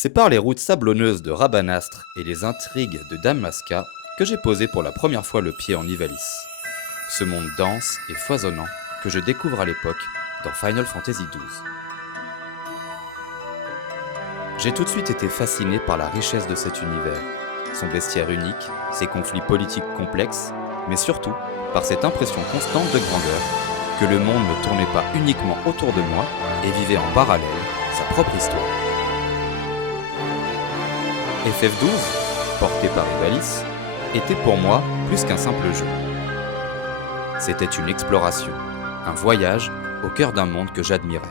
C'est par les routes sablonneuses de Rabanastre et les intrigues de Damaska que j'ai posé pour la première fois le pied en Ivalice. Ce monde dense et foisonnant que je découvre à l'époque dans Final Fantasy XII. J'ai tout de suite été fasciné par la richesse de cet univers, son bestiaire unique, ses conflits politiques complexes, mais surtout par cette impression constante de grandeur que le monde ne tournait pas uniquement autour de moi et vivait en parallèle sa propre histoire. FF12, porté par Ivalice, était pour moi plus qu'un simple jeu. C'était une exploration, un voyage au cœur d'un monde que j'admirais.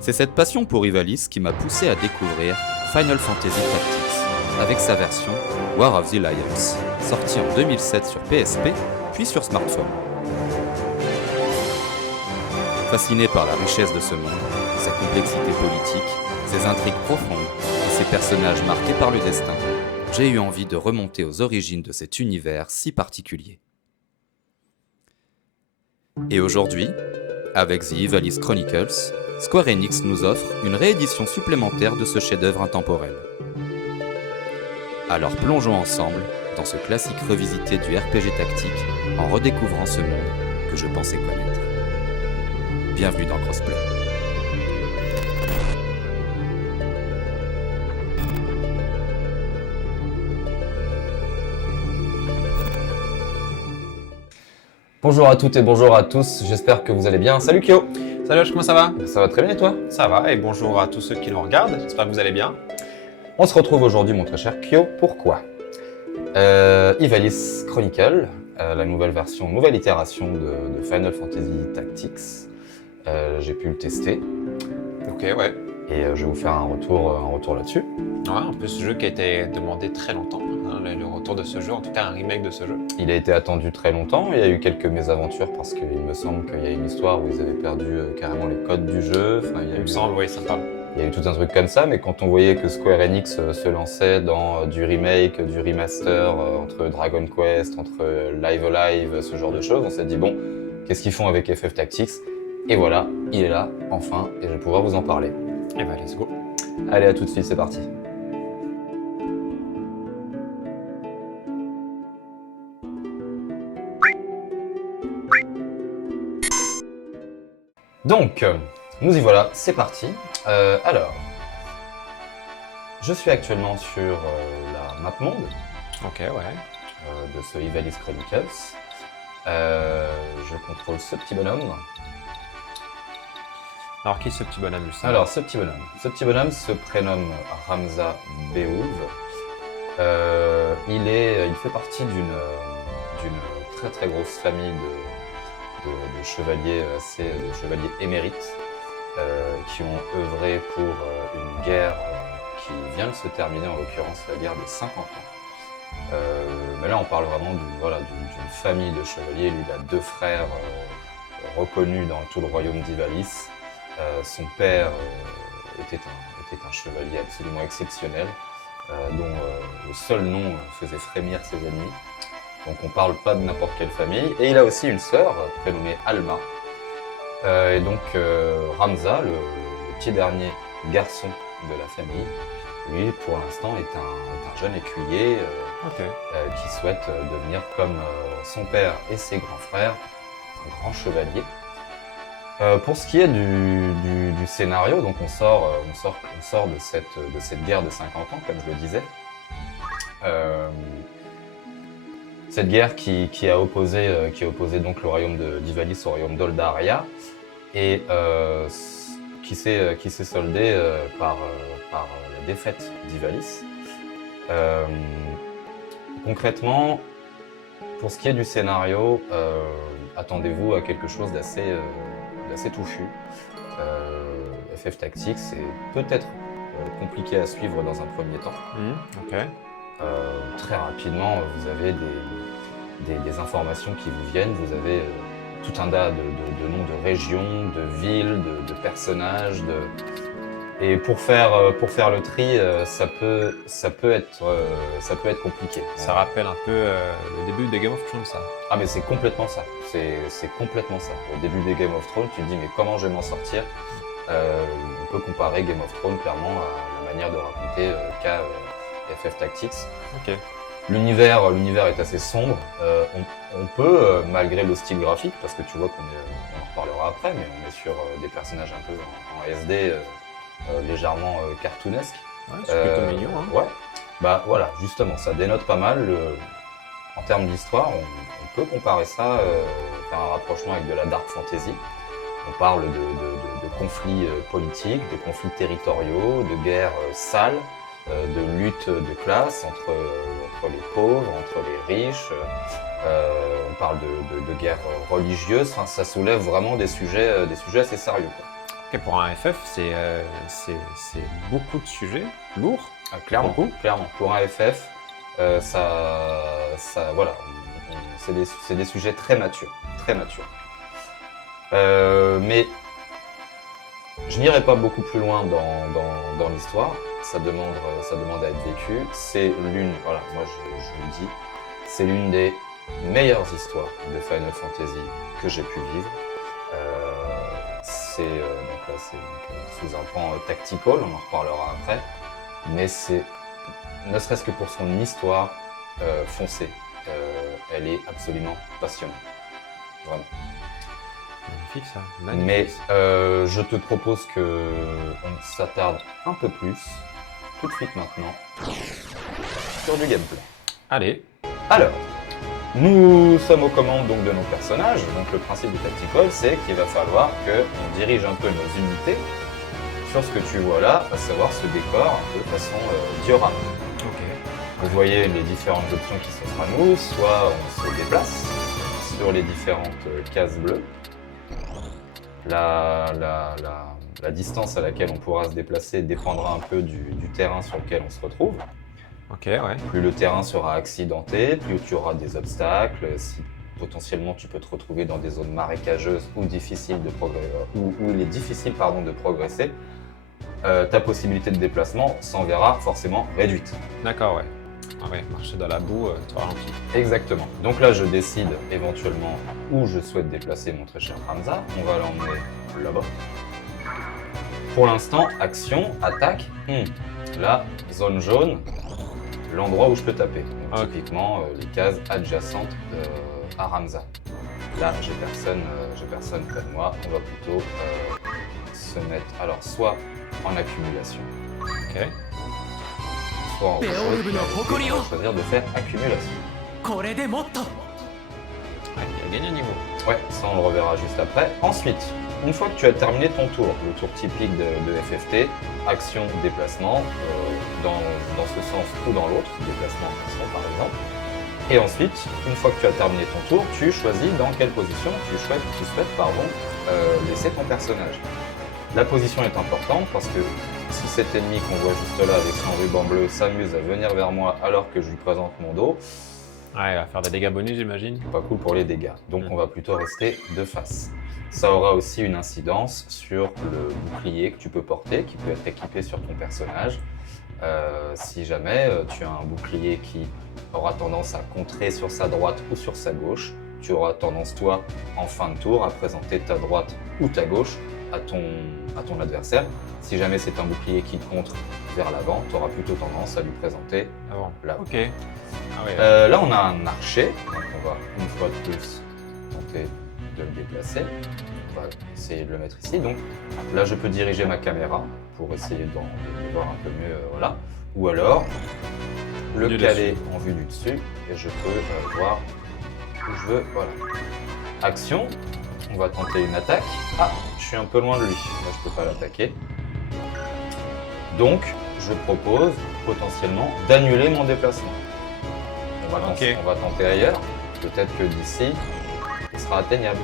C'est cette passion pour Ivalice qui m'a poussé à découvrir Final Fantasy Tactics, avec sa version War of the Lions, sortie en 2007 sur PSP, puis sur smartphone. Fasciné par la richesse de ce monde, sa complexité politique, ses intrigues profondes et ses personnages marqués par le destin, j'ai eu envie de remonter aux origines de cet univers si particulier. Et aujourd'hui, avec The Ivalice Chronicles, Square Enix nous offre une réédition supplémentaire de ce chef-d'œuvre intemporel. Alors plongeons ensemble dans ce classique revisité du RPG tactique en redécouvrant ce monde que je pensais connaître. Bienvenue dans Crossplay. Bonjour à toutes et bonjour à tous, j'espère que vous allez bien. Salut Kyo. Salut, comment ça va? Ça va très bien et toi? Ça va, et bonjour à tous ceux qui nous regardent, j'espère que vous allez bien. On se retrouve aujourd'hui mon très cher Kyo, pourquoi? Ivalice Chronicle, la nouvelle version, nouvelle itération de Final Fantasy Tactics. J'ai pu le tester. Ok, ouais. Et je vais vous faire un retour là-dessus. Ouais, en plus ce jeu qui a été demandé très longtemps, hein, le retour de ce jeu, en tout cas un remake de ce jeu. Il a été attendu très longtemps, il y a eu quelques mésaventures parce qu'il me semble qu'il y a une histoire où ils avaient perdu carrément les codes du jeu. Enfin, Il me semble, oui, ça me parle. Il y a eu tout un truc comme ça, mais quand on voyait que Square Enix se lançait dans du remake, du remaster, entre Dragon Quest, entre Live Alive, ce genre de choses, on s'est dit bon, qu'est-ce qu'ils font avec FF Tactics? Et voilà, il est là, enfin, et je vais pouvoir vous en parler. Et bah, let's go. Allez, à tout de suite, c'est parti. Donc, nous y voilà, c'est parti. Alors, je suis actuellement sur la map monde Ok, ouais. de ce Ivalice Chronicles. Je contrôle ce petit bonhomme. Alors, qui est ce petit bonhomme, Lucien? Alors, ce petit bonhomme se prénomme Ramza Beouv. Il fait partie d'une très très grosse famille de chevaliers, de chevaliers émérites qui ont œuvré pour une guerre qui vient de se terminer, en l'occurrence la guerre des 50 ans. Mais là, on parle vraiment d'une famille de chevaliers. Lui, il a deux frères reconnus dans tout le royaume d'Ivalice. Son père était un chevalier absolument exceptionnel, dont le seul nom faisait frémir ses ennemis. Donc on parle pas de n'importe quelle famille. Et il a aussi une sœur prénommée Alma. Et donc Ramza, le petit dernier garçon de la famille, lui pour l'instant est un jeune écuyer qui souhaite devenir comme son père et ses grands frères, un grand chevalier. Pour ce qui est du scénario, donc on sort de cette guerre de 50 ans, comme je le disais. Cette guerre qui a opposé donc le royaume d'Ivalice au royaume d'Oldaria et qui s'est soldée par la défaite d'Ivalice. Concrètement, pour ce qui est du scénario, attendez-vous à quelque chose d'assez touffu. FF Tactics, c'est peut-être compliqué à suivre dans un premier temps. Ok. Très rapidement, vous avez des informations qui vous viennent, vous avez tout un tas de noms de régions, de villes, de personnages. Et pour faire le tri, ça peut être compliqué. Ça rappelle un peu le début de Game of Thrones, ça. Ah mais c'est complètement ça, c'est complètement ça. Au début des Game of Thrones, tu te dis mais comment je vais m'en sortir? On peut comparer Game of Thrones clairement à la manière de raconter qu'a FF Tactics. Ok. L'univers est assez sombre. On peut, malgré le style graphique, parce que tu vois on en reparlera après, mais on est sur des personnages un peu en SD, légèrement cartoonesques. Ouais, c'est plutôt mignon. Hein. Ouais. Bah voilà, justement, ça dénote pas mal. En termes d'histoire, on peut comparer ça, faire un rapprochement avec de la dark fantasy. On parle de conflits politiques, de conflits territoriaux, de guerres sales, de luttes de classe entre les pauvres, entre les riches. On parle de guerres religieuses. Enfin, ça soulève vraiment des sujets assez sérieux, quoi. Ok, pour un FF, c'est beaucoup de sujets lourds. Clairement, Beaucoup. clairement. Pour un FF, voilà, c'est des sujets très matures, très matures. Mais je n'irai pas beaucoup plus loin dans l'histoire. Ça demande à être vécu. C'est l'une, voilà, moi je vous le dis, c'est l'une des meilleures histoires de Final Fantasy que j'ai pu vivre. Donc là, c'est sous un pan tactical, on en reparlera après. Mais c'est, ne serait-ce que pour son histoire foncée, elle est absolument passionnante. Vraiment. Magnifique ça. Mais Magnifique. je te propose qu'on s'attarde un peu plus, tout de suite maintenant, sur du gameplay. Allez. Alors, nous sommes aux commandes donc de nos personnages. Donc le principe du tactical, c'est qu'il va falloir qu'on dirige un peu nos unités sur ce que tu vois là, à savoir ce décor un peu façon diorama. Ok. Vous voyez les différentes options qui s'offrent à nous, soit on se déplace sur les différentes cases bleues. La distance à laquelle on pourra se déplacer dépendra un peu du terrain sur lequel on se retrouve. Ok, ouais. Plus le terrain sera accidenté, plus tu auras des obstacles. Si potentiellement tu peux te retrouver dans des zones marécageuses ou difficiles où il est difficile de progresser, ta possibilité de déplacement s'en verra forcément réduite. D'accord, ouais. Ah ouais, marcher dans la boue, tu ralentis. Exactement. Donc là, je décide éventuellement où je souhaite déplacer mon très cher Hamza. On va l'emmener là-bas. Pour l'instant, action, attaque. La zone jaune, l'endroit où je peux taper. Donc, typiquement, les cases adjacentes à Hamza. Là, j'ai personne près de moi. On va plutôt se mettre, alors, soit en accumulation, Ok. soit en chose, on va choisir de faire accumulation. Ouais, il a gagné un niveau. Ouais, ça on le reverra juste après. Ensuite, une fois que tu as terminé ton tour, le tour typique de FFT, action, déplacement, dans ce sens ou dans l'autre, déplacement, action par exemple. Et ensuite, une fois que tu as terminé ton tour, tu choisis dans quelle position tu souhaites laisser ton personnage. La position est importante parce que si cet ennemi qu'on voit juste là avec son ruban bleu s'amuse à venir vers moi alors que je lui présente mon dos, Ouais, il va faire des dégâts bonus, j'imagine. pas cool pour les dégâts. Donc on va plutôt rester de face. Ça aura aussi une incidence sur le bouclier que tu peux porter, qui peut être équipé sur ton personnage. Si jamais tu as un bouclier qui aura tendance à contrer sur sa droite ou sur sa gauche, tu auras tendance, toi, en fin de tour, à présenter ta droite ou ta gauche à ton adversaire. Si jamais c'est un bouclier qui contre vers l'avant, tu auras plutôt tendance à lui présenter Ah bon. là. Ok. Ah ouais. Là, on a un archer, donc on va une fois de plus tenter de le déplacer. On va essayer de le mettre ici. Donc là, je peux diriger ma caméra pour essayer de voir un peu mieux, voilà. Ou alors le Du caler dessus. en vue du dessus et je peux voir où je veux. Voilà. Action. On va tenter une attaque. Ah, je suis un peu loin de lui. Là, je peux pas l'attaquer. Donc, je propose potentiellement d'annuler mon déplacement. On va tenter ailleurs. Peut-être que d'ici, il sera atteignable.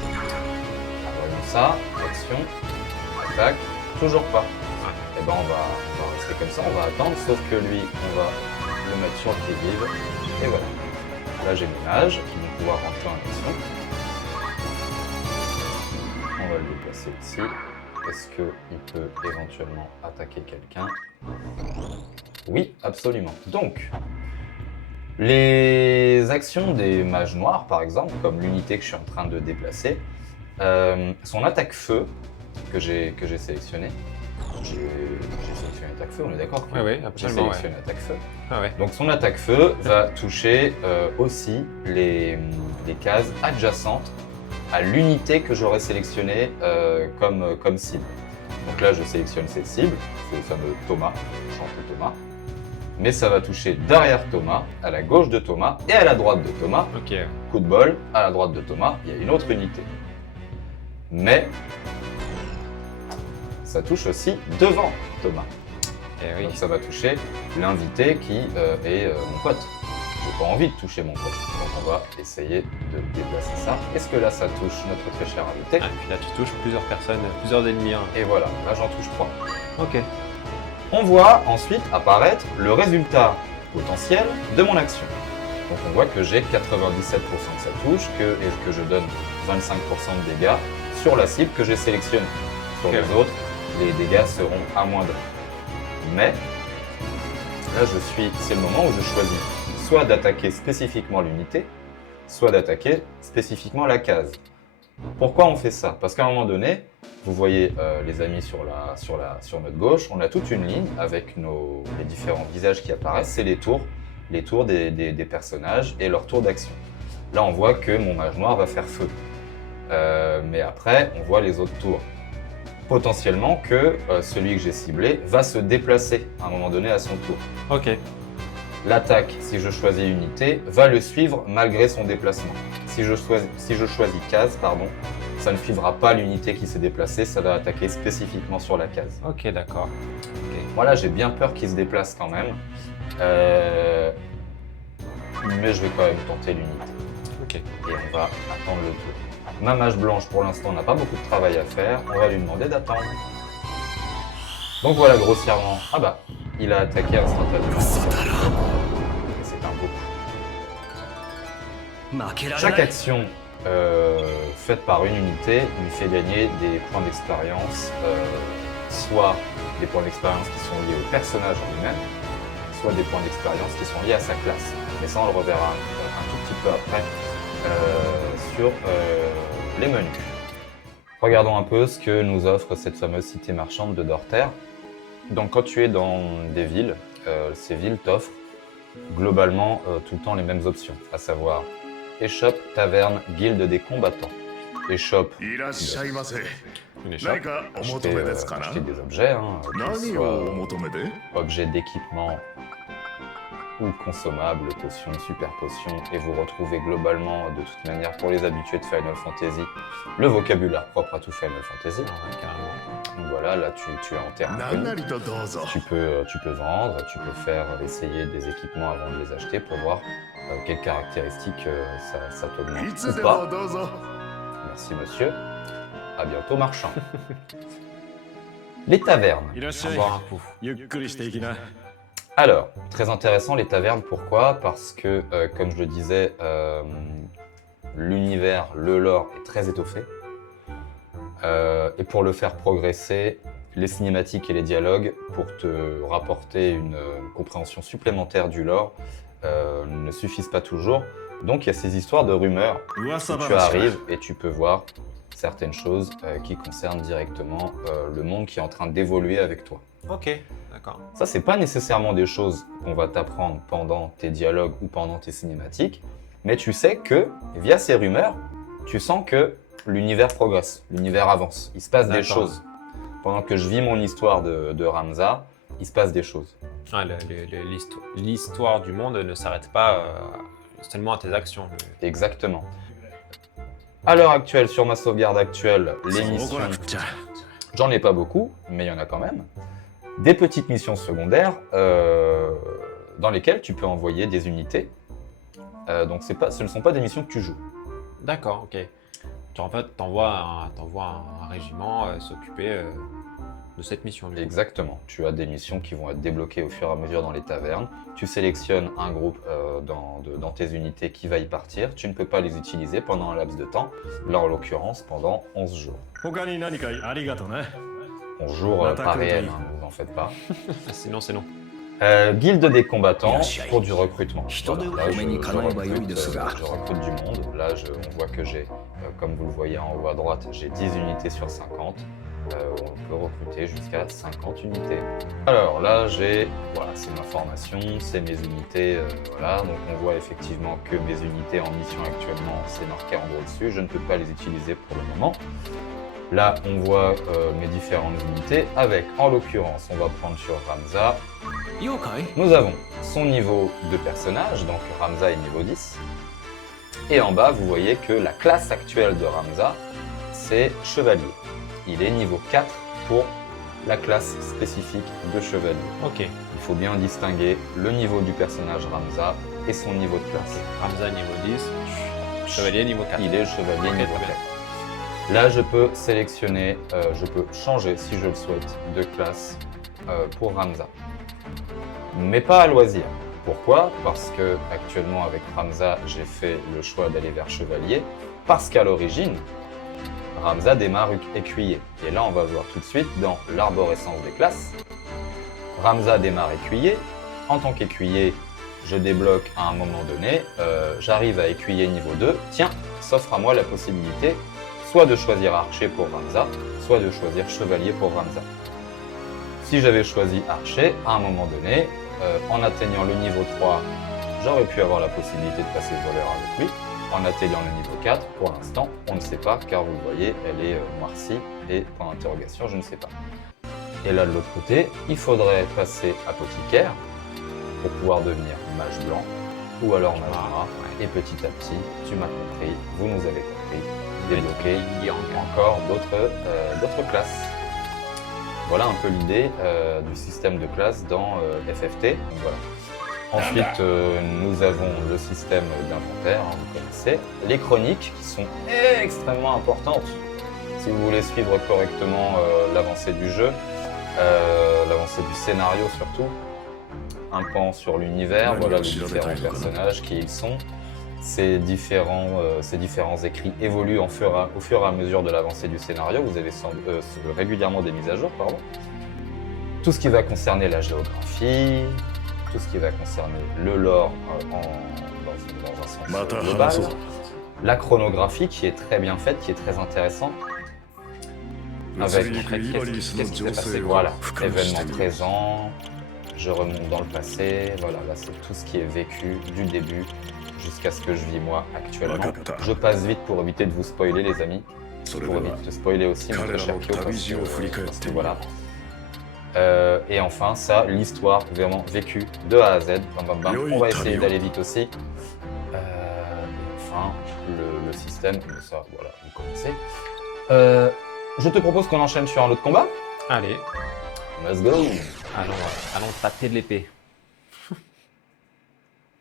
Voyons ça. Action. Attaque. Toujours pas. Et ben on va rester comme ça. On va attendre. Sauf que lui, on va le mettre sur le pied-vive. Et voilà. Là, j'ai mes mages qui vont pouvoir rentrer en action. On va le déplacer ici. Est-ce qu'il peut éventuellement attaquer quelqu'un? Oui, absolument. Donc, les actions des mages noirs, par exemple, comme l'unité que je suis en train de déplacer, son attaque feu, que j'ai sélectionné. J'ai sélectionné attaque feu, on est d'accord? Oui, oui, J'ai absolument. sélectionné attaque feu. Ah ouais. Donc son attaque feu va toucher aussi les cases adjacentes à l'unité que j'aurais sélectionnée comme cible. Donc là, je sélectionne cette cible, c'est le fameux Thomas, chanté Thomas. Mais ça va toucher derrière Thomas, à la gauche de Thomas et à la droite de Thomas. Ok. Coup de bol, à la droite de Thomas, il y a une autre unité. Mais ça touche aussi devant Thomas. Eh oui. Donc ça va toucher l'invité qui est mon pote. J'ai pas envie de toucher mon pote. Donc on va essayer de déplacer ça. Est-ce que là ça touche notre très cher invité? Ah, et puis là, tu touches plusieurs personnes, plusieurs ennemis. Hein. Et voilà, là j'en touche 3. Ok. On voit ensuite apparaître le résultat potentiel de mon action. Donc on voit que j'ai 97% que ça touche et que je donne 25% de dégâts sur la cible que j'ai sélectionnée. Sur Ok. les autres, les dégâts seront amoindris. Mais là c'est le moment où je choisis soit d'attaquer spécifiquement l'unité, soit d'attaquer spécifiquement la case. Pourquoi on fait ça? Parce qu'à un moment donné, vous voyez les amis sur notre gauche, on a toute une ligne avec les différents visages qui apparaissent, c'est les tours des personnages et leur tour d'action. Là on voit que mon mage noir va faire feu, mais après on voit les autres tours. Potentiellement que celui que j'ai ciblé va se déplacer à un moment donné à son tour. Ok. L'attaque, si je choisis unité, va le suivre malgré son déplacement. Si je choisis case, ça ne suivra pas l'unité qui s'est déplacée, ça va attaquer spécifiquement sur la case. Ok, d'accord. Voilà, j'ai bien peur qu'il se déplace quand même. Mais je vais quand même tenter l'unité. Ok. Et on va attendre le tour. Ma mage blanche, pour l'instant, n'a pas beaucoup de travail à faire. On va lui demander d'attendre. Donc voilà, grossièrement. Ah bah, il a attaqué instantanément. Et c'est un beau coup. Chaque action faite par une unité lui fait gagner des points d'expérience, soit des points d'expérience qui sont liés au personnage en lui-même, soit des points d'expérience qui sont liés à sa classe. Mais ça, on le reverra un tout petit peu après sur les menus. Regardons un peu ce que nous offre cette fameuse cité marchande de Dorter. Donc quand tu es dans des villes, ces villes t'offrent globalement tout le temps les mêmes options, à savoir échoppe, taverne, guilde des combattants. Échoppe, Ilらっしゃいませ。 Une 何 échoppe. かお求めですかな acheter des objets, hein, qu'ils 何をお soient 求めで objets d'équipement ou consommables, potions, super potions, et vous retrouvez globalement, de toute manière, pour les habitués de Final Fantasy, le vocabulaire propre à tout Final Fantasy. Ah ouais, carrément. Donc voilà, là tu es en terrain 何 inconnu. なりとどうぞ。 Tu peux vendre, tu peux faire essayer des équipements avant de les acheter pour voir quelles caractéristiques ça い t'augmente つ ou で pas. もどうぞ。 Merci monsieur. À bientôt marchand. Les tavernes. いらっしゃい。 Boire un coup. ゆっくりしていきな。 Alors, très intéressant les tavernes, pourquoi? Parce que, comme je le disais, l'univers, le lore est très étoffé. Et pour le faire progresser, les cinématiques et les dialogues, pour te rapporter une compréhension supplémentaire du lore, ne suffisent pas toujours. Donc il y a ces histoires de rumeurs 噂 où tu 話か。 arrives et tu peux voir certaines choses qui concernent directement le monde qui est en train d'évoluer avec toi. Ok, d'accord. Ça, c'est pas nécessairement des choses qu'on va t'apprendre pendant tes dialogues ou pendant tes cinématiques, mais tu sais que, via ces rumeurs, tu sens que l'univers progresse, l'univers avance, il se passe des D'accord. choses. Pendant que je vis mon histoire de Ramza, il se passe des choses. Ah, l'histoire du monde ne s'arrête pas seulement à tes actions. Exactement. À l'heure actuelle, sur ma sauvegarde actuelle, les そう missions, こなくっちゃ。 j'en ai pas beaucoup, mais il y en a quand même. Des petites missions secondaires dans lesquelles tu peux envoyer des unités. Donc ce ne sont pas des missions que tu joues. D'accord, ok. En fait, t'envoies un régiment s'occuper de cette mission. Du coup. Exactement. Tu as des missions qui vont être débloquées au fur et à mesure dans les tavernes. Tu sélectionnes un groupe dans tes unités qui va y partir. Tu ne peux pas les utiliser pendant un laps de temps. Là, en l'occurrence, pendant 11 jours. 他に何かありがとね。 11 jours L'attaque pas au réels, pays. ne vous en faites pas. Ah, sinon, c'est non. Guilde des combattants pour du recrutement. Hito de Voilà, là, Omeni Kanaeba Yoi desu ga. je recrute du monde. Là, on voit que j'ai, comme vous le voyez en haut à droite, j'ai 10 unités sur 50. où on peut recruter jusqu'à 50 unités. Alors là, voilà, c'est ma formation, c'est mes unités, voilà. Donc on voit effectivement que mes unités en mission actuellement, c'est marqué en gros dessus. Je ne peux pas les utiliser pour le moment. Là, on voit mes différentes unités avec, en l'occurrence, on va prendre sur Ramza. Nous avons son niveau de personnage, donc Ramza est niveau 10. Et en bas, vous voyez que la classe actuelle de Ramza, c'est chevalier. Il est niveau 4 pour la classe spécifique de chevalier. Ok. Il faut bien distinguer le niveau du personnage Ramza et son niveau de classe. Ramza niveau 10, chevalier niveau 4. Il est chevalier Ok, niveau très 4. Là, je peux sélectionner, je peux changer, si je le souhaite, de classe pour Ramza. Mais pas à loisir. Pourquoi? Parce que actuellement avec Ramza, j'ai fait le choix d'aller vers chevalier, parce qu'à l'origine, Ramza démarre écuyer. Et là, on va voir tout de suite dans l'arborescence des classes. Ramza démarre écuyer. En tant qu'écuyer, je débloque à un moment donné, j'arrive à écuyer niveau 2. Tiens, s'offre à moi la possibilité soit de choisir archer pour Ramza, soit de choisir chevalier pour Ramza. Si j'avais choisi archer, à un moment donné, en atteignant le niveau 3, j'aurais pu avoir la possibilité de passer voleur avec lui. En atteignant le niveau 4, pour l'instant, on ne sait pas, car vous le voyez, elle est noircie et point d'interrogation, je ne sais pas. Et là, de l'autre côté, il faudrait passer apothicaire pour pouvoir devenir mage blanc ou alors mage noir. Et petit à petit, tu m'as compris, vous nous avez compris, débloquer encore d'autres classes. Voilà un peu l'idée du système de classes dans FFT. Donc, voilà. Ensuite, nous avons le système d'inventaire, hein, vous connaissez. Les chroniques qui sont extrêmement importantes si vous voulez suivre correctement l'avancée du jeu, l'avancée du scénario surtout. Un pan sur l'univers, voilà les différents personnages, qui ils sont. Ces différents écrits évoluent au fur et à mesure de l'avancée du scénario. Vous avez régulièrement des mises à jour, pardon. Tout ce qui va concerner la géographie, tout ce qui va concerner le lore dans un sens global. La chronographie qui est très bien faite, qui est très intéressante. Avec qu'est-ce qui s'est passé, voilà, événement présent, je remonte dans le passé, voilà, là c'est tout ce qui est vécu du début jusqu'à ce que je vis moi actuellement. Je passe vite pour éviter de vous spoiler les amis, pour éviter de spoiler aussi notre cher Kyo, parce que voilà. Et enfin ça, l'histoire vraiment vécue de A à Z, bam, bam, bam. On va essayer d'aller vite aussi. Et enfin, le système, ça voilà, vous connaissez. Je te propose qu'on enchaîne sur un autre combat. Allez. Let's go. Allons tâter de l'épée.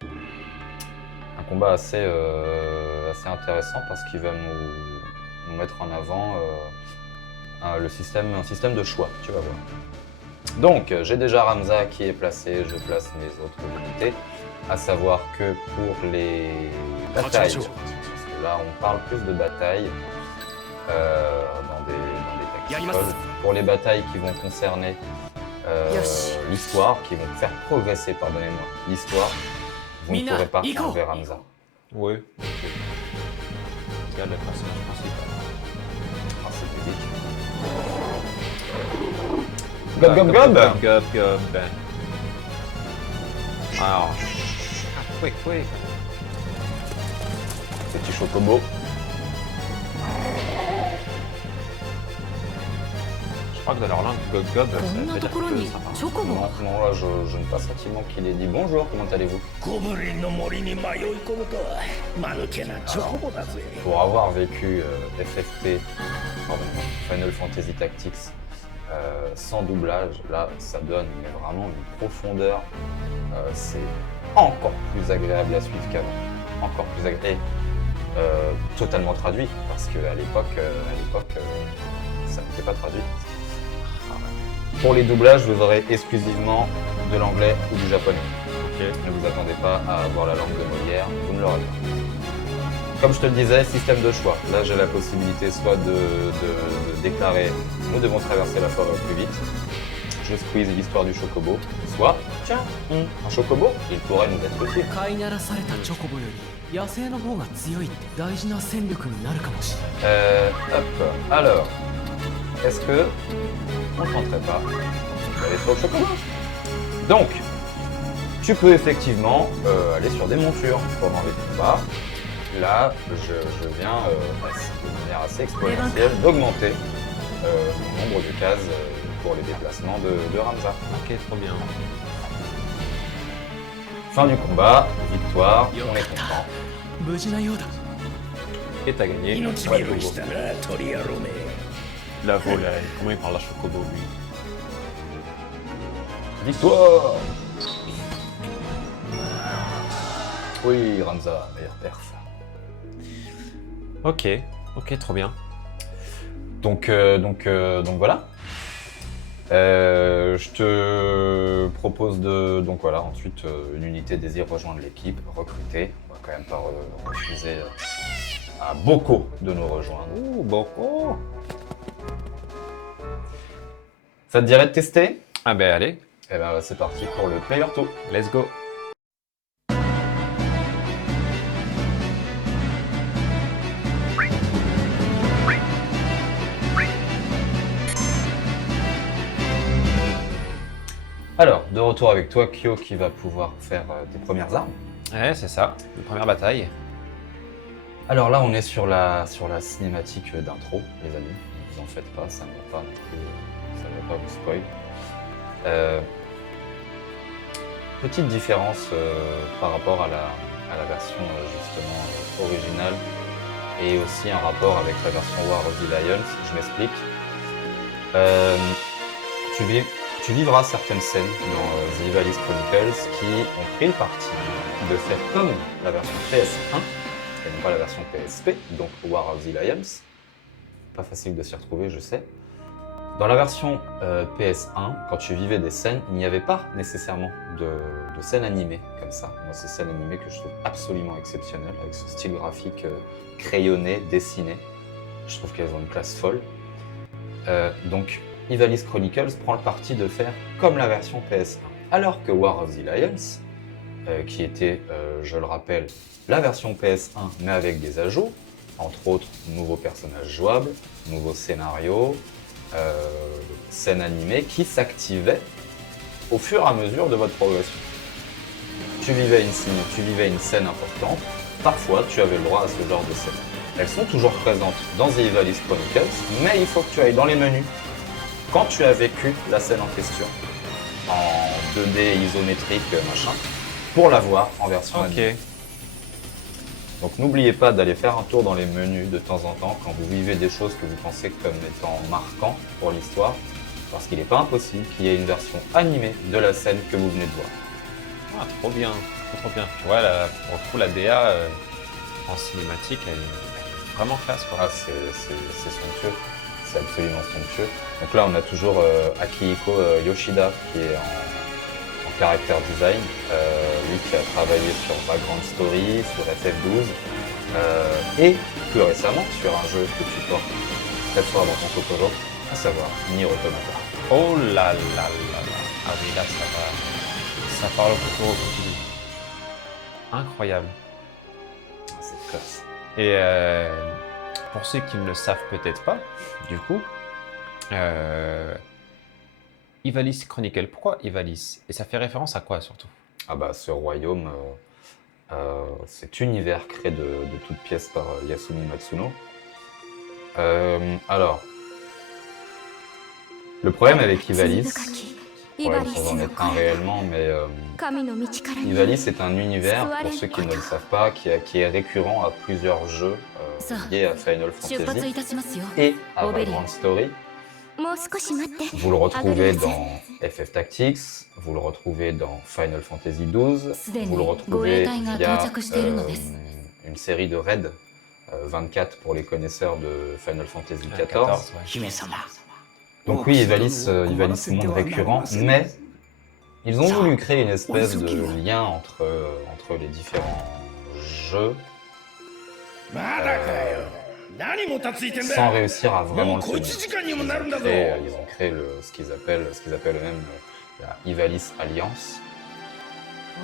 Un combat assez intéressant parce qu'il va nous mettre en avant un système de choix, tu vas voir. Donc, j'ai déjà Ramza qui est placé, je place mes autres unités, à savoir que pour les batailles, parce que là on parle plus de batailles dans des tactiques, pour les batailles qui vont concerner l'histoire, qui vont faire progresser, pardonnez-moi, l'histoire, vous ne pourrez pas enlever Ramza. Oui. C'est le personnage principal. Principe physique. Gob, gob, gob. Gob, gob. Alors. Quick. Petit chocobo. Je crois que dans leur langue, gob, gob, ça veut dire que ça va. Non, là, je n'ai pas sentiment qu'il ait dit bonjour, comment allez-vous? Pour avoir vécu FFT, Final Fantasy Tactics, sans doublage, là, ça donne mais vraiment une profondeur. C'est encore plus agréable à suivre qu'avant. Encore plus agréable. Totalement traduit, parce qu'à l'époque, ça n'était pas traduit. Pour les doublages, vous aurez exclusivement de l'anglais ou du japonais. Okay. Ne vous attendez pas à avoir la langue de Molière, vous ne l'aurez pas. Comme je te le disais, système de choix. Là, j'ai la possibilité soit de déclarer « Nous devons traverser la forêt au plus vite », je squeeze l'histoire du chocobo, soit « Tiens, un chocobo, il pourrait nous être utile ». Hop, alors, est-ce que on tenterait pas d'aller sur le chocolat? Donc, tu peux effectivement aller sur des montures pendant les combats. Là, je viens de manière assez exponentielle d'augmenter le nombre de cases pour les déplacements de Ramza. Ok, trop bien. Fin du combat, victoire, on est content. 無事なようだ Et t'as gagné. 命 Ouais, 拾い Choco. したな鳥野郎め La volaille. Comment il parle la chocobo, lui? Victoire! Oui, Ramza, meilleur perf. Ok, trop bien. Donc voilà. Je te propose de... Donc voilà, ensuite, une unité désire rejoindre l'équipe, recruter. On va quand même pas refuser à Boko de nous rejoindre. Oh, Boko. Ça te dirait de tester? Ah ben allez, Eh ben c'est parti pour le Player Tour. let's go. Alors, de retour avec toi, Kyo, qui va pouvoir faire tes premières armes. Ouais, c'est ça. La première bataille. Alors là, on est sur la cinématique d'intro, les amis. Ne vous en faites pas, ça ne va pas non plus, ça ne va pas vous spoil. Petite différence par rapport à la version justement originale et aussi un rapport avec la version War of the Lions. Je m'explique. Tu vivras certaines scènes dans The Ivalice Chronicles qui ont pris le parti de faire comme la version PS1 et non pas la version PSP, donc War of the Lions. Pas facile de s'y retrouver, je sais. Dans la version PS1, quand tu vivais des scènes, il n'y avait pas nécessairement de scènes animées comme ça. Moi, ces scènes animées que je trouve absolument exceptionnelles, avec ce style graphique crayonné, dessiné. Je trouve qu'elles ont une classe folle. Donc, Ivalice Chronicles prend le parti de faire comme la version PS1. Alors que War of the Lions, qui était, je le rappelle, la version PS1, mais avec des ajouts, entre autres, nouveaux personnages jouables, nouveaux scénarios, scènes animées qui s'activaient au fur et à mesure de votre progression. Tu vivais une scène importante, parfois tu avais le droit à ce genre de scène. Elles sont toujours présentes dans The Ivalice Chronicles, mais il faut que tu ailles dans les menus quand tu as vécu la scène en question, en 2D isométrique, machin, pour la voir en version animée. Ok. Donc n'oubliez pas d'aller faire un tour dans les menus de temps en temps quand vous vivez des choses que vous pensez comme étant marquantes pour l'histoire, parce qu'il n'est pas impossible qu'il y ait une version animée de la scène que vous venez de voir. Ah, trop bien. Trop bien. Tu vois, pour le coup, la DA en cinématique, elle est vraiment classe, quoi. Ah, c'est somptueux, c'est absolument somptueux. Donc là, on a toujours Akihiko Yoshida qui est en character design, lui qui a travaillé sur Vagrant Story, sur FF12, et plus récemment sur un jeu que tu portes très fort dans ton Kokoro, à savoir Nier Automata. Oh là là là là. Ah oui, là, ça parle beaucoup au continu. Incroyable. C'est classe. Et pour ceux qui ne le savent peut-être pas, du coup, Ivalice Chronicle. Pourquoi Ivalice? Et ça fait référence à quoi surtout? Ah bah ce royaume, cet univers créé de toutes pièces par Yasumi Matsuno. Alors, le problème avec Ivalice, problème sans en être un réellement, mais Ivalice est un univers, pour ceux qui ne le savent pas, qui est récurrent à plusieurs jeux liés à Final Fantasy et à Vagrant Story. Vous le retrouvez dans FF Tactics, vous le retrouvez dans Final Fantasy XII, vous le retrouvez via une série de raids 24 pour les connaisseurs de Final Fantasy XIV. Donc oui, Ivalice monde récurrent, mais ils ont voulu créer une espèce de lien entre les différents jeux. Sans réussir à vraiment le tenir. Ils ont créé ce qu'ils appellent eux-mêmes la Ivalice Alliance.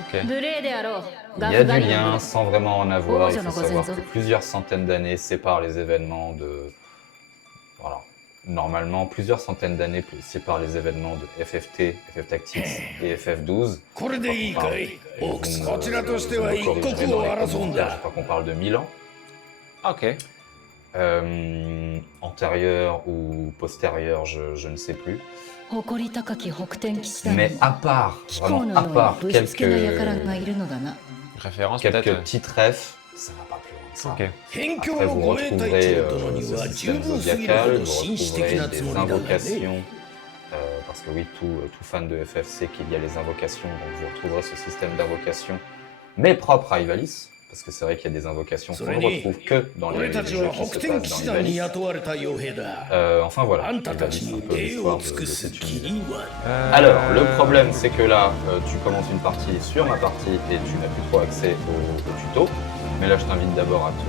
Ok. Il y a du lien sans vraiment en avoir. Il faut savoir que plusieurs centaines d'années séparent les événements de... Voilà. normalement plusieurs centaines d'années séparent les événements de FFT, FF Tactics et FF12. これでいいかい。オークスこちらとしては一刻を争うん Je だ。 crois qu'on parle de 1000 ans. Ok. Antérieur ou postérieur, je ne sais plus. 誇り高き北天騎士団 Mais に à part, 貴公 vraiment の à よう part にぶしつけな輩がい quelques, るのだな。 Référence quelques peut-être. petites refs, ça va pas plus loin que ça. Ok. 辺境 Après, の vous 護衛隊 retrouverez 長殿に ce は十 système 分すぎるほ zodiacal, ど vous 紳士的 retrouverez な des つもりだがね。 invocations, parce que oui, tout fan de FF sait qu'il y a les invocations, donc vous retrouverez ce système d'invocations, mais propre à Ivalice, parce que c'est vrai qu'il y a des invocations qu'on ne retrouve que dans les 俺たち jeux は qui se 北天騎 passent 士 dans 団に Ivalice. 雇われた傭兵だ。 Enfin voilà, あんたた Ivalice, ち c'est un に peu 礼を l'histoire 尽 de くす cet 義 univers. 理は。 Alors, le problème, c'est que là, tu commences une partie sur ma partie et tu n'as plus trop accès au tuto. Mais là, je t'invite d'abord à te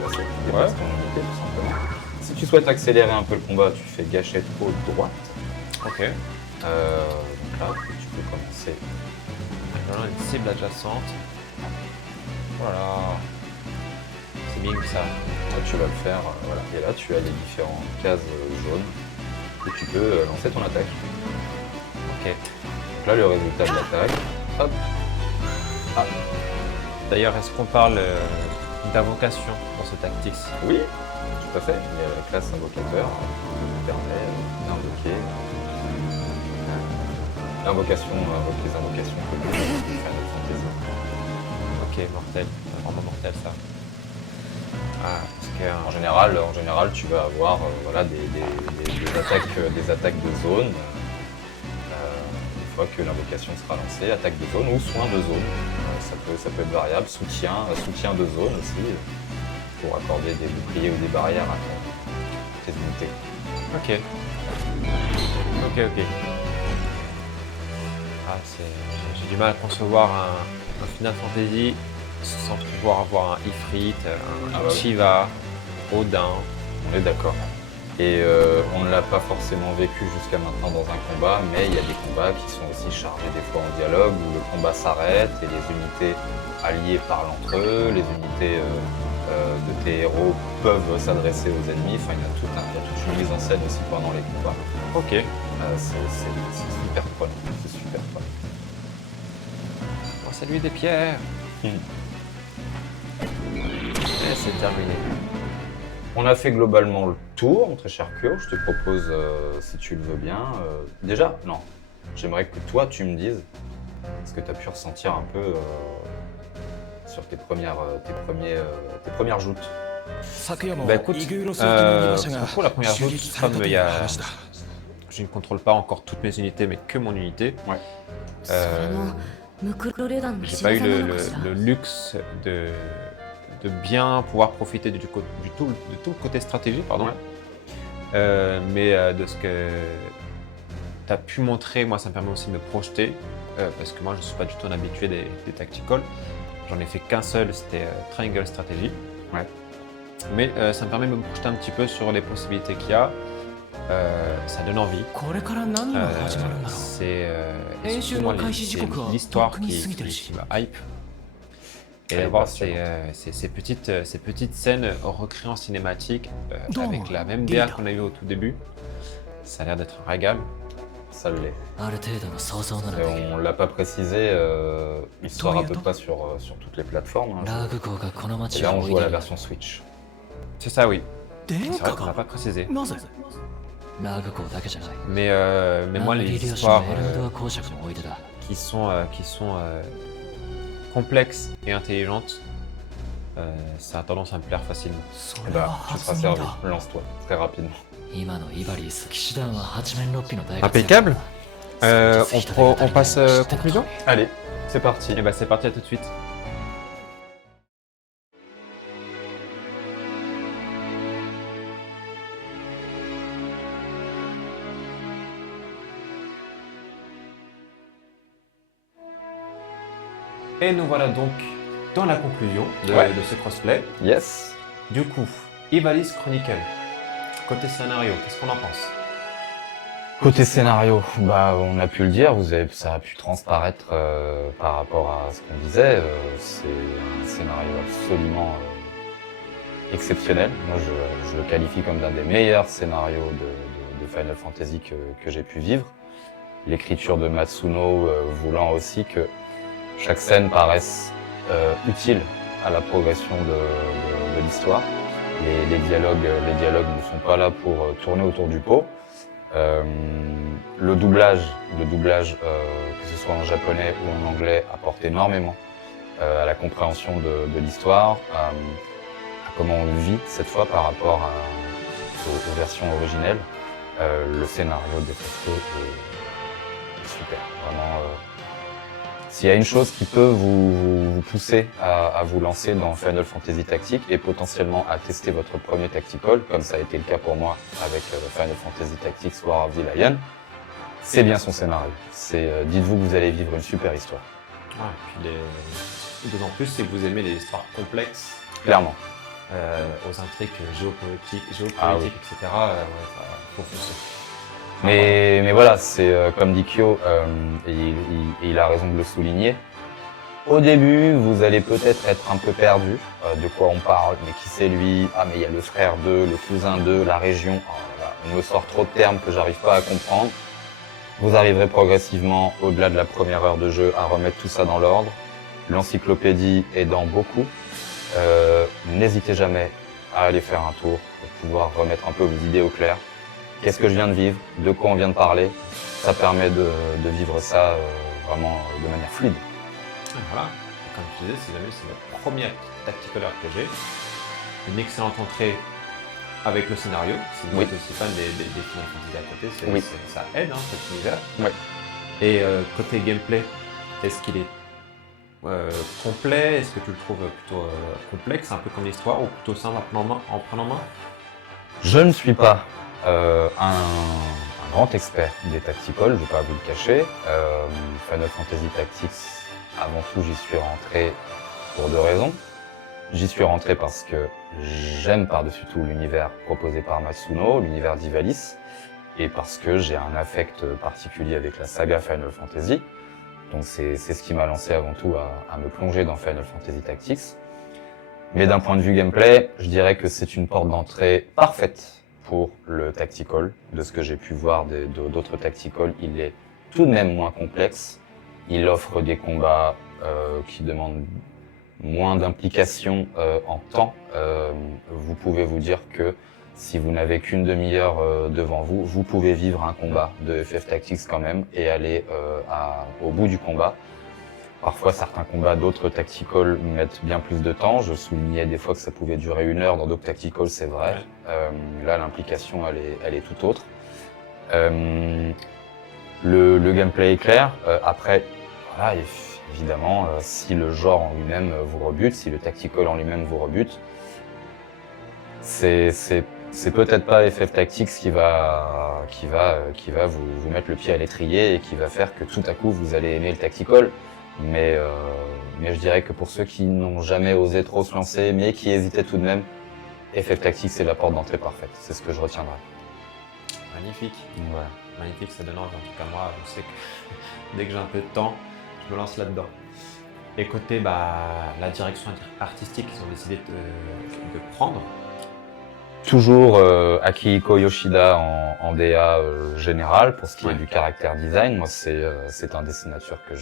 déplacer, tu déplaces ton unité, tout simplement. Si tu souhaites accélérer un peu le combat, tu fais gâchette haute droite. Ok. Donc là, tu peux commencer. Voilà une cible adjacente. Voilà. C'est bien que ça. Là, tu vas le faire, voilà. Et là, tu as les différentes cases jaunes et tu peux lancer ton attaque. Ok. Donc là, le résultat de l'attaque, hop. Ah, D'ailleurs, est-ce qu'on parle d'invocation dans ce tactics? oui, tout à fait. Il y a la classe invocateur qui nous permet d'invoquer l'invocation, les invocations que nous avons fait à notre fantaisie. Ok, mortel. C'est vraiment mortel ça. Ah, parce que. En général, tu vas avoir voilà, des attaques de zone. Une fois que l'invocation sera lancée, attaque de zone ou soin de zone. Ça peut être variable. Soutien de zone aussi, pour accorder des boucliers ou des barrières à tes unités. Ok. Ok. Ah, j'ai du mal à concevoir un Final Fantasy sans pouvoir avoir un Ifrit, un Shiva, Odin. On est d'accord. Et on ne l'a pas forcément vécu jusqu'à maintenant dans un combat, mais il y a des combats qui sont aussi chargés des fois en dialogue, où le combat s'arrête et les unités alliées parlent entre eux, les unités de tes héros peuvent s'adresser aux ennemis, enfin il y a toute une mise en scène aussi pendant les combats. Ok. C'est super prenant, c'est super prenant. Oh, c'est lui des pierres. Et c'est terminé. On a fait globalement le tour, mon très cher Kyo. Je te propose, si tu le veux bien, déjà, non, j'aimerais que toi tu me dises ce que tu as pu ressentir un peu sur tes premières joutes. 昨夜も Bah écoute, イグイロス行きの馬車が pour la première 襲 route, 撃された comme と il い y う a, 話だ。 je ne contrôle pas encore toutes mes unités, mais que mon unité. それもムクロ旅団の J'ai 仕 pas 業 eu なのかしら。 le luxe de bien pouvoir profiter de tout le côté stratégie, pardon. Mais de ce que tu as pu montrer, moi ça me permet aussi de me projeter, parce que moi je ne suis pas du tout un habitué des tacticals. J'en ai fait qu'un seul, c'était Triangle Strategy. Ouais. Mais ça me permet de me projeter un petit peu sur les possibilités qu'il y a. Ça donne envie. これから何が始まるんだろう。 C'est 編集 surtout の moi, 開始時刻は l'histoire とっくに過ぎてるし。 qui me hype. Et Elle est d'avoir passionnante. ces petites scènes recréées en cinématique Non, avec la même dis DA donc. qu'on a eu au tout début. Ça a l'air d'être un régal. Ça l'est. ある程度の想像ならできる。 On l'a pas précisé, il sort à peu près sur toutes les plateformes. Hein. ラーグ校がこの Et 町 là, を on 追い joue à 出 la る。 version Switch. C'est ça, oui. 殿 C'est 下 vrai qu'on l'a が pas précisé. なぜ？ラーグ校だけじゃない。 Mais moi, ラ les ーグリリオシ histoires のエルムドア公爵もおいでだ。 qui sont complexes et intelligentes, ça a tendance à me plaire facilement. そ Eh れは bah, tu 初 seras 耳 servi. だ。 Lance-toi, très rapidement. 今のイバリース騎士団は八面六臂の大活躍。 Impeccable. On passe conclusion. Allez, c'est parti. Et bah c'est parti, à tout de suite. Et nous voilà donc dans la conclusion de ce crossplay. Yes. Du coup, Ivalice Chronicle. Côté scénario, qu'est-ce qu'on en pense? Côté scénario, bah, on a pu le dire, ça a pu transparaître par rapport à ce qu'on disait. C'est un scénario absolument exceptionnel. Moi, je le qualifie comme l'un des meilleurs scénarios de Final Fantasy que j'ai pu vivre. L'écriture de Matsuno voulant aussi que chaque scène paraisse utile à la progression de l'histoire. Les dialogues ne sont pas là pour tourner autour du pot. Le doublage, que ce soit en japonais ou en anglais, apporte énormément à la compréhension de l'histoire, à comment on le vit cette fois par rapport aux versions originelles. Le scénario de FF2 est super, vraiment. S'il y a une chose qui peut vous pousser à vous lancer dans Final Fantasy Tactics et potentiellement à tester votre premier Tactical, comme ça a été le cas pour moi avec Final Fantasy Tactics War of the Lion, c'est bien son scénario. Dites-vous que vous allez vivre une super histoire. Ah, et puis d'autant plus si vous aimez les histoires complexes, Clairement. aux intrigues géopolitiques, oui. etc. Faut foncer. Mais voilà, c'est comme dit Kyo, et il a raison de le souligner. Au début, vous allez peut-être être un peu perdu, de quoi on parle, mais qui c'est lui? Ah, mais il y a le frère d'eux, le cousin d'eux, la région. Oh là là, on me sort trop de termes que j'arrive pas à comprendre. Vous arriverez progressivement, au-delà de la première heure de jeu, à remettre tout ça dans l'ordre. L'encyclopédie aidant beaucoup. N'hésitez jamais à aller faire un tour pour pouvoir remettre un peu vos idées au clair. Qu'est-ce que je viens de vivre? De quoi on vient de parler? Ça permet de vivre ça vraiment de manière fluide. Et voilà, et comme je disais, si jamais c'est le premier Tactical RPG, une excellente entrée avec le scénario. Si vous Oui. êtes aussi fan des Final Fantasy à côté, Oui. ça aide cet univers. Ouais. Et côté gameplay, est-ce qu'il est complet? Est-ce que tu le trouves plutôt complexe, un peu comme l'histoire, ou plutôt simple en prenant main? Je ne suis pas un grand expert des tacticals, je ne vais pas vous le cacher. Final Fantasy Tactics, avant tout, j'y suis rentré pour deux raisons. J'y suis rentré parce que j'aime par-dessus tout l'univers proposé par Matsuno, l'univers d'Ivalice, et parce que j'ai un affect particulier avec la saga Final Fantasy. Donc c'est ce qui m'a lancé avant tout à me plonger dans Final Fantasy Tactics. Mais d'un point de vue gameplay, je dirais que c'est une porte d'entrée parfaite pour le tactical. De ce que j'ai pu voir d'autres tacticals, il est tout de même moins complexe. Il offre des combats qui demandent moins d'implication en temps. Vous pouvez vous dire que si vous n'avez qu'une demi-heure devant vous, vous pouvez vivre un combat de FF Tactics quand même et aller au bout du combat. Parfois, certains combats d'autres tacticals mettent bien plus de temps. Je soulignais des fois que ça pouvait durer 1 heure dans d'autres tacticals, c'est vrai. Là, l'implication, elle est tout autre. Le gameplay est clair. Après, voilà, évidemment, si le genre en lui-même vous rebute, si le tactical en lui-même vous rebute, c'est peut-être pas FF Tactics qui va vous mettre le pied à l'étrier et qui va faire que tout à coup vous allez aimer le tactical. Mais je dirais que pour ceux qui n'ont jamais osé trop se lancer, mais qui hésitaient tout de même, FF Tactics c'est la porte d'entrée parfaite. C'est ce que je retiendrai. Magnifique. Voilà. Magnifique, ça donne envie. En tout cas, moi, je sais que dès que j'ai un peu de temps, je me lance là-dedans. Et côté la direction artistique qu'ils ont décidé de prendre. Toujours Akihiko Yoshida en DA général pour ce qui est du caractère design. Moi, c'est un dessinateur que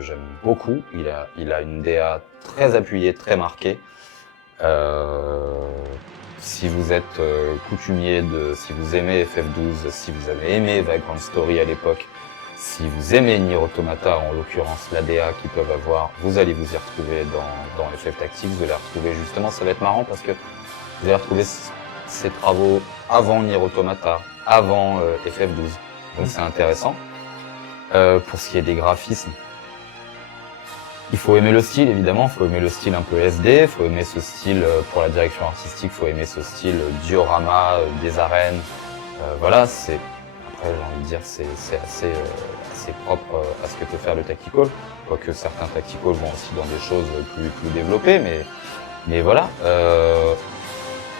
j'aime beaucoup. Il a une DA très appuyée, très marquée. Si vous êtes coutumier si vous aimez FF12, si vous avez aimé Vagrant Story à l'époque, si vous aimez Nier Automata, en l'occurrence la DA qu'ils peuvent avoir, vous allez vous y retrouver dans FF Tactics. Vous allez retrouver justement, ça va être marrant parce que vous allez retrouver ces travaux avant Nier Automata, avant FF12. Donc c'est intéressant. Pour ce qui est des graphismes, il faut aimer le style, évidemment. Il faut aimer le style un peu SD. Il faut aimer ce style pour la direction artistique. Il faut aimer ce style diorama, des arènes. Voilà, après j'ai envie de dire, c'est assez propre à ce que peut faire le tactical. Quoique certains tacticals vont aussi dans des choses plus développées, mais voilà.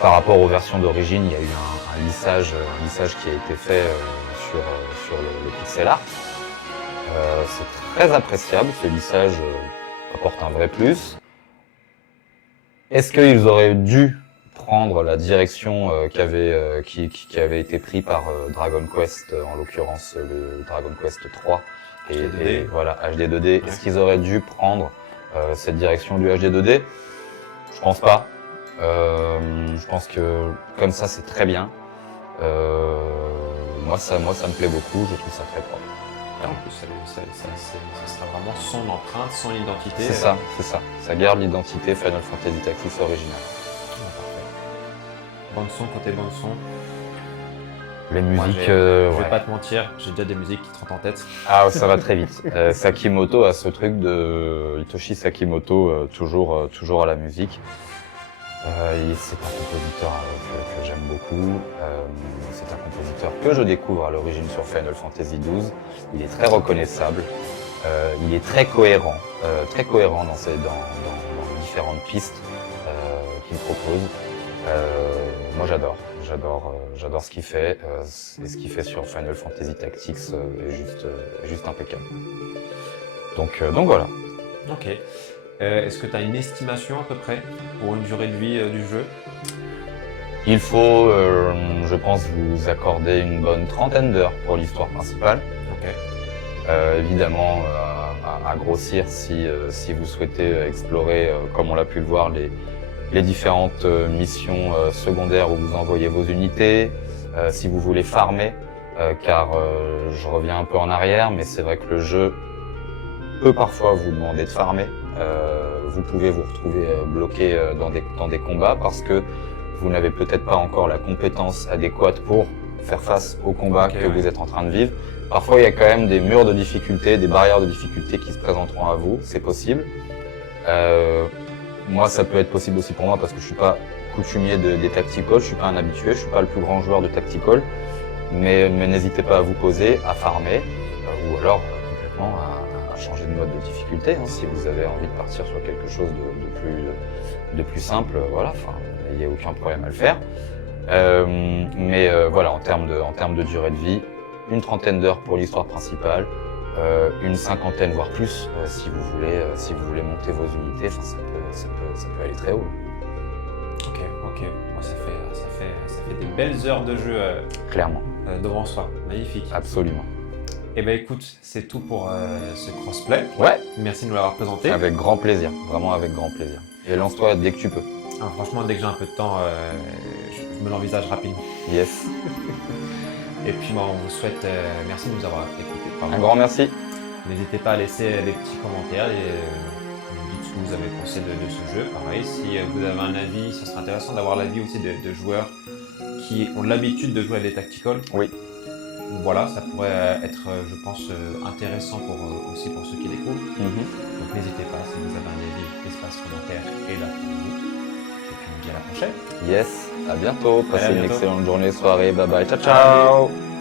Par rapport aux versions d'origine, il y a eu un lissage qui a été fait sur le pixel art. C'est très appréciable, ce lissage apporte un vrai plus. Est-ce qu'ils auraient dû prendre la direction qui avait été prise par Dragon Quest, en l'occurrence le Dragon Quest 3 et voilà HD 2D. Est-ce qu'ils auraient dû prendre cette direction du HD 2D? Je pense pas. Je pense que comme ça c'est très bien. Moi ça me plaît beaucoup. Je trouve ça très propre. Et en plus, ça sera vraiment son empreinte, son identité. C'est ça, c'est ça. Ça garde l'identité Final Fantasy Tactics originale. Parfait. Bande son, côté bande son. Les Moi, musiques, je vais ouais. pas te mentir, j'ai déjà des musiques qui te rentrent en tête. Ah, ça va très vite. Sakimoto a ce truc de Hitoshi Sakimoto, toujours à la musique. C'est un compositeur que j'aime beaucoup. C'est un compositeur que je découvre à l'origine sur Final Fantasy XII. Il est très reconnaissable. Il est très cohérent dans les différentes pistes qu'il propose. Moi, j'adore ce qu'il fait. Et ce qu'il fait sur Final Fantasy Tactics est juste impeccable. Donc voilà. Ok. Est-ce que tu as une estimation à peu près pour une durée de vie du jeu? Il faut, je pense, vous accorder une bonne trentaine d'heures pour l'histoire principale. Ok. Évidemment, à grossir si vous souhaitez explorer, comme on l'a pu le voir, les différentes missions secondaires où vous envoyez vos unités, si vous voulez farmer, car je reviens un peu en arrière, mais c'est vrai que le jeu peut parfois vous demander de farmer. Vous pouvez vous retrouver bloqué dans des combats parce que vous n'avez peut-être pas encore la compétence adéquate pour faire face au combat que vous êtes en train de vivre. Parfois, il y a quand même des murs de difficulté, des barrières de difficulté qui se présenteront à vous, c'est possible. Moi, ça peut être possible aussi pour moi parce que je suis pas coutumier des tacticals, je suis pas un habitué, je suis pas le plus grand joueur de tactical, mais n'hésitez pas à vous poser, à farmer, ou alors complètement à changer de mode de difficulté, hein, si vous avez envie de partir sur quelque chose de plus simple, voilà, enfin, il n'y a aucun problème à le faire. Mais voilà, en termes de durée de vie, une trentaine d'heures pour l'histoire principale, une cinquantaine voire plus si vous voulez monter vos unités, enfin ça peut aller très haut. Ok. Moi, ça fait des belles heures de jeu Clairement. devant soi. Magnifique. Absolument. Eh ben écoute, c'est tout pour ce crossplay. Ouais. Merci de nous l'avoir présenté. Avec grand plaisir, vraiment avec grand plaisir. Et lance-toi dès que tu peux. Alors, franchement, dès que j'ai un peu de temps, je me l'envisage rapidement. Yes. Et puis on vous souhaite merci de nous avoir écoutés. Un grand merci. N'hésitez pas à laisser des petits commentaires et nous dites ce que vous avez pensé de ce jeu. Pareil, si vous avez un avis, ce serait intéressant d'avoir l'avis aussi de joueurs qui ont l'habitude de jouer à des tacticals. Oui. Voilà, ça pourrait être, je pense, intéressant aussi pour ceux qui découvrent. Donc n'hésitez pas, si vous avez un avis, l'espace commentaire est là pour vous. Et puis on se dit à la prochaine. Yes, à bientôt. Passez À une bientôt. excellente journée, soirée. Bye bye. Ciao, ciao.